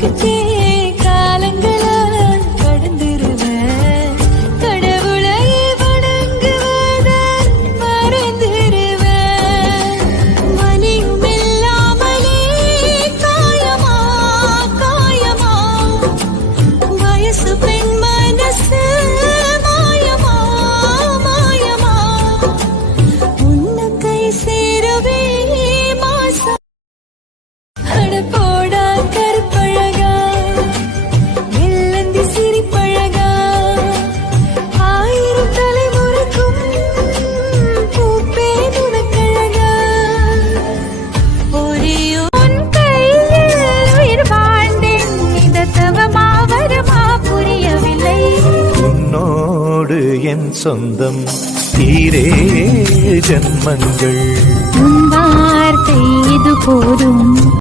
உனக்குத்தே காலங்கள கடந்துருவேன் கடவுளை வணங்குவத மறந்துருவேன் வலியும் இல்லாமலே காயமா காயமா வயசு பெண் மனசு மாயமா மாயமா உன்ன கை சேருவே மாசம் அடப்போடா கருப்பழகா வெள்ளந்தி சிரிப்பழகா ஆயிரம் தலைமுறைக்கும் பூப்பே உனக்கழகா ஒரே உன் கையில் உயிர் வாழ்ந்தேன் இந்த தவமா வருமா புரியவில்லை உன்னோடு என் சொந்தம் தீரே ஜன்மங்கள் உன் வார்த்தை இது போதும்